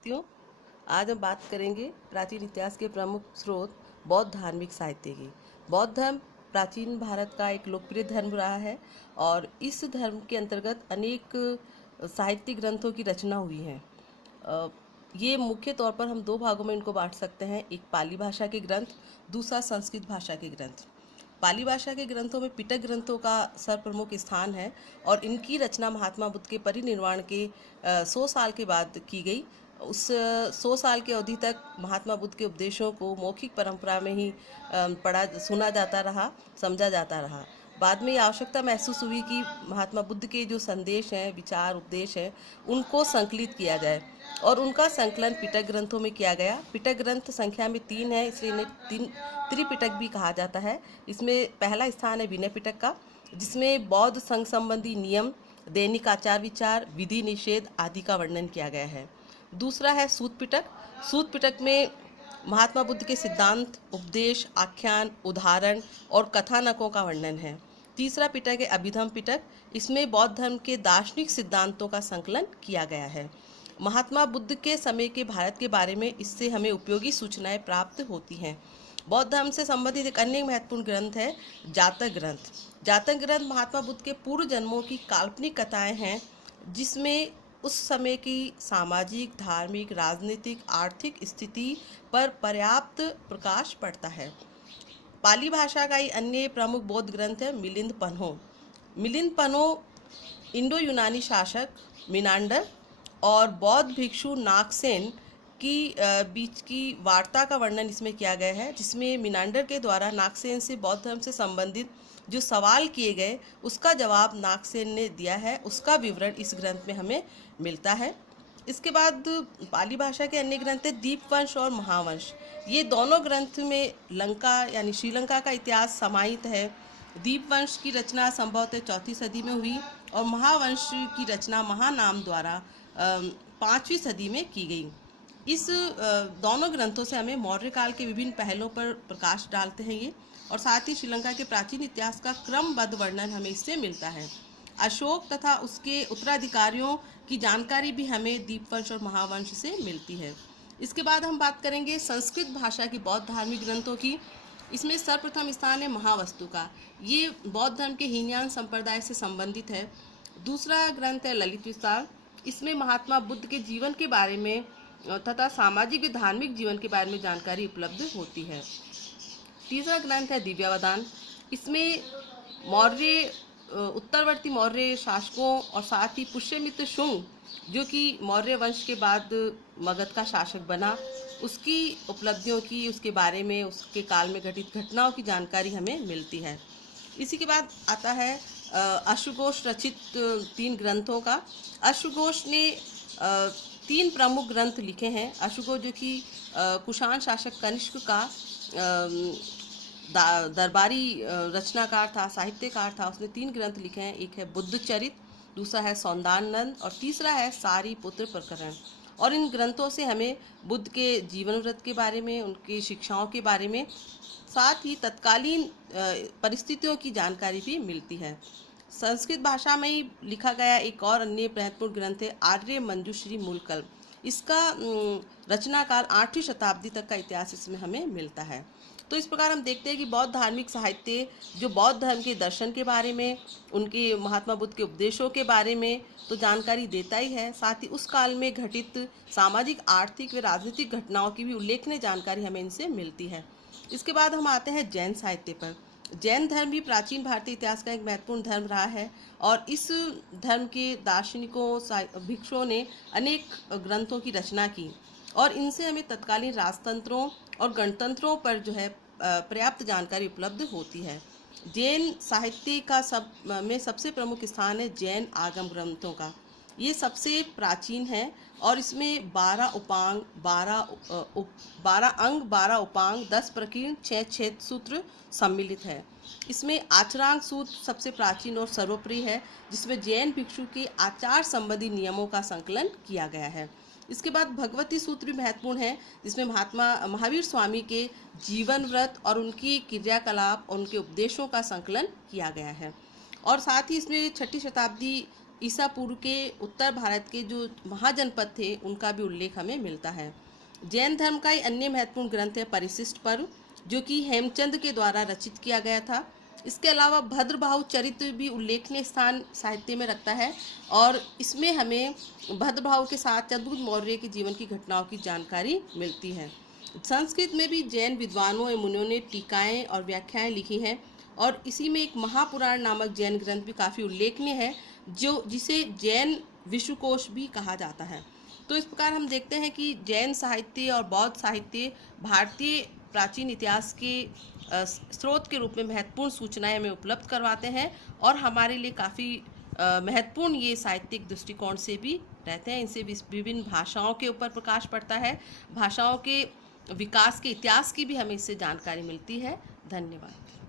साथियों, आज हम बात करेंगे प्राचीन इतिहास के प्रमुख स्रोत बौद्ध धार्मिक साहित्य की। बौद्ध धर्म प्राचीन भारत का एक लोकप्रिय धर्म रहा है और इस धर्म के अंतर्गत अनेक साहित्यिक ग्रंथों की रचना हुई है। ये मुख्य तौर पर हम दो भागों में इनको बांट सकते हैं, एक पाली भाषा के ग्रंथ, दूसरा संस्कृत भाषा के ग्रंथ। पाली भाषा के ग्रंथों में पिटक ग्रंथों का सर्वप्रमुख स्थान है और इनकी रचना महात्मा बुद्ध के परिनिर्वाण के 100 साल के बाद की गई। उस 100 साल की अवधि तक महात्मा बुद्ध के उपदेशों को मौखिक परंपरा में ही पढ़ा सुना जाता रहा, समझा जाता रहा। बाद में ये आवश्यकता महसूस हुई कि महात्मा बुद्ध के जो संदेश हैं, विचार, उपदेश हैं, उनको संकलित किया जाए और उनका संकलन पिटक ग्रंथों में किया गया। पिटक ग्रंथ संख्या में 3 है, इसलिए इन्हें त्रिपिटक भी कहा जाता है। इसमें पहला स्थान है विनय पिटक का, जिसमें बौद्ध संघ संबंधी नियम, दैनिक आचार विचार, विधि निषेध आदि का वर्णन किया गया है। दूसरा है सूत पिटक। सूत पिटक में महात्मा बुद्ध के सिद्धांत, उपदेश, आख्यान, उदाहरण और कथानकों का वर्णन है। तीसरा पिटक है अभिधम पिटक। इसमें बौद्ध धर्म के दार्शनिक सिद्धांतों का संकलन किया गया है। महात्मा बुद्ध के समय के भारत के बारे में इससे हमें उपयोगी सूचनाएं प्राप्त होती हैं। बौद्ध धर्म से संबंधित एक अन्य महत्वपूर्ण ग्रंथ है जातक ग्रंथ। जातक ग्रंथ महात्मा बुद्ध के पूर्व जन्मों की काल्पनिक कथाएं हैं, जिसमें उस समय की सामाजिक, धार्मिक, राजनीतिक, आर्थिक स्थिति पर पर्याप्त प्रकाश पड़ता है। पाली भाषा का ही अन्य प्रमुख बौद्ध ग्रंथ है मिलिंद पन्हो। मिलिंद पन्हो इंडो यूनानी शासक मिनांडर और बौद्ध भिक्षु नागसेन की बीच की वार्ता का वर्णन इसमें किया गया है, जिसमें मिनांडर के द्वारा नागसेन से बौद्ध धर्म से संबंधित जो सवाल किए गए उसका जवाब नागसेन ने दिया है। उसका विवरण इस ग्रंथ में हमें मिलता है। इसके बाद पाली भाषा के अन्य ग्रंथ है दीपवंश और महावंश। ये दोनों ग्रंथ में लंका यानी श्रीलंका का इतिहास समाहित है। दीपवंश की रचना संभवतः 4वीं सदी में हुई और महावंश की रचना महानाम द्वारा 5वीं सदी में की गई। इस दोनों ग्रंथों से हमें मौर्य काल के विभिन्न पहलों पर प्रकाश डालते हैं ये, और साथ ही श्रीलंका के प्राचीन इतिहास का क्रमबद्ध वर्णन हमें इससे मिलता है। अशोक तथा उसके उत्तराधिकारियों की जानकारी भी हमें दीपवंश और महावंश से मिलती है। इसके बाद हम बात करेंगे संस्कृत भाषा की बौद्ध धार्मिक ग्रंथों की। इसमें सर्वप्रथम स्थान है महावस्तु का। ये बौद्ध धर्म के हीनयान संप्रदाय से संबंधित है। दूसरा ग्रंथ है ललित विस्तार। इसमें महात्मा बुद्ध के जीवन के बारे में तथा सामाजिक व धार्मिक जीवन के बारे में जानकारी उपलब्ध होती है। तीसरा ग्रंथ है दिव्यावदान। इसमें मौर्य उत्तरवर्ती मौर्य शासकों और साथ ही पुष्यमित्र शुंग, जो कि मौर्य वंश के बाद मगध का शासक बना, उसकी उपलब्धियों की, उसके बारे में, उसके काल में घटित घटनाओं की जानकारी हमें मिलती है। इसी के बाद आता है अश्वघोष रचित 3 ग्रंथों का। अश्वघोष ने 3 प्रमुख ग्रंथ लिखे हैं। अश्वघोष जो कि कुषाण शासक कनिष्क का दरबारी रचनाकार था, साहित्यकार था। उसने 3 ग्रंथ लिखे हैं। एक है बुद्ध चरित, दूसरा है सौंदानंद और तीसरा है सारीपुत्र प्रकरण। और इन ग्रंथों से हमें बुद्ध के जीवन व्रत के बारे में, उनकी शिक्षाओं के बारे में, साथ ही तत्कालीन परिस्थितियों की जानकारी भी मिलती है। संस्कृत भाषा में ही लिखा गया एक और अन्य महत्वपूर्ण ग्रंथ है आर्य मंजूश्री मूलकल्प। इसका रचनाकाल 8वीं शताब्दी तक का इतिहास इसमें हमें मिलता है। तो इस प्रकार हम देखते हैं कि बौद्ध धार्मिक साहित्य जो बौद्ध धर्म के दर्शन के बारे में, उनके महात्मा बुद्ध के उपदेशों के बारे में तो जानकारी देता ही है, साथ ही उस काल में घटित सामाजिक, आर्थिक व राजनीतिक घटनाओं की भी उल्लेखनीय जानकारी हमें इनसे मिलती है। इसके बाद हम आते हैं जैन साहित्य पर। जैन धर्म भी प्राचीन भारतीय इतिहास का एक महत्वपूर्ण धर्म रहा है और इस धर्म के दार्शनिकों, भिक्षुओं ने अनेक ग्रंथों की रचना की और इनसे हमें तत्कालीन राजतंत्रों और गणतंत्रों पर जो है पर्याप्त जानकारी उपलब्ध होती है। जैन साहित्य का सबसे प्रमुख स्थान है जैन आगम ग्रंथों का। ये सबसे प्राचीन है और इसमें 12 उपांग, 12 अंग, 12 उपांग, 10 प्रकीर्ण, 6 छेद सूत्र सम्मिलित है। इसमें आचरांग सूत्र सबसे प्राचीन और सर्वप्रिय है, जिसमें जैन भिक्षु के आचार संबंधी नियमों का संकलन किया गया है। इसके बाद भगवती सूत्र भी महत्वपूर्ण है, जिसमें महावीर स्वामी के जीवन व्रत और उनकी क्रियाकलाप और उनके उपदेशों का संकलन किया गया है। और साथ ही इसमें 6ठी शताब्दी ईसा पूर्व के उत्तर भारत के जो महाजनपद थे उनका भी उल्लेख हमें मिलता है। जैन धर्म का एक अन्य महत्वपूर्ण ग्रंथ है परिशिष्ट पर्व, जो कि हेमचंद के द्वारा रचित किया गया था। इसके अलावा भद्रबाहु चरित्र भी उल्लेखनीय स्थान साहित्य में रखता है और इसमें हमें भद्रबाहु के साथ चंद्रगुप्त मौर्य के जीवन की घटनाओं की जानकारी मिलती है। संस्कृत में भी जैन विद्वानों एवं मुनियों ने टीकाएँ और व्याख्याएँ लिखी हैं और इसी में एक महापुराण नामक जैन ग्रंथ भी काफ़ी उल्लेखनीय है, जो जिसे जैन विश्वकोश भी कहा जाता है। तो इस प्रकार हम देखते हैं कि जैन साहित्य और बौद्ध साहित्य भारतीय प्राचीन इतिहास के स्रोत के रूप में महत्वपूर्ण सूचनाएं हमें उपलब्ध करवाते हैं और हमारे लिए काफ़ी महत्वपूर्ण ये साहित्यिक दृष्टिकोण से भी रहते हैं। इनसे विभिन्न भाषाओं के ऊपर प्रकाश पड़ता है, भाषाओं के विकास के इतिहास की भी हमें इससे जानकारी मिलती है। धन्यवाद।